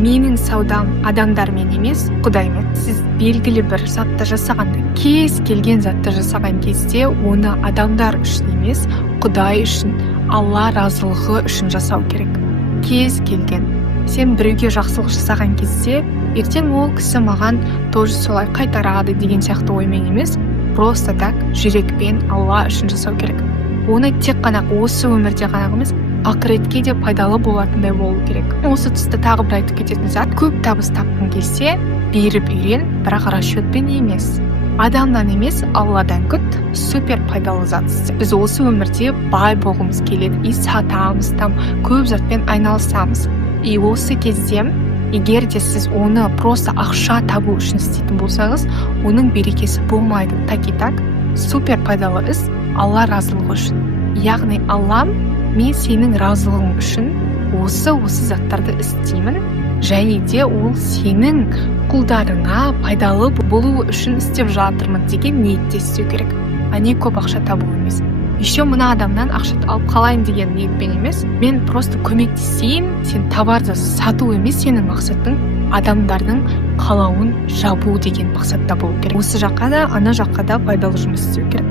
менің саудам адамдармен емес, Құдаймен. Сіз белгілі бір затты жасағанда, кез келген затты жасаған кезде оны адамдар үшін емес, Құдай үшін, Алла разылығы үшін жасау керек. Кез келген. Сен біреуге жақсылық жасаған кезде, ертең ол кісі маған тоже солай қайтарады деген сияқты оймен емес, просто так жүрекпен Алла үшін жасау керек. Оны тек қана осы өмірде ғана емес, ақыретке де пайдалы болатындай болу керек. Осы тұста тағы бір айтып кететін зат, көп табыс тапқың келсе, беріп үйрен, бірақ расчетпен емес. Адамнан емес, Алладан күт, супер пайдалы зат істе. Біз осы өмірде бай болғымыз келеді, и сатамыз, көп затпен айналысамыз. И осы кезде, егер де сіз оны просто ақша табу үшін істейтін болсаңыз, оның берекесі болмайды. Так и так, супер пайдалы іс Алла разылығы үшін. Яғни Аллам, мен сенің разылығың үшін осы заттарды істеймін, және де ол сенің құлдарыңа пайдалы болуы үшін істеп жатырмын деген ниетте істеу керек. Не көп ақша табу емес. Еще мына адамнан ақша алып қалайын деген ниетпен емес, мен просто көмектесейін, сен товарды сату емес, сенің мақсатың адамдардың қалауын жабу деген мақсатта болу керек. Осы жаққа да, ана жаққа да пайдалы жұмыс істеу керек.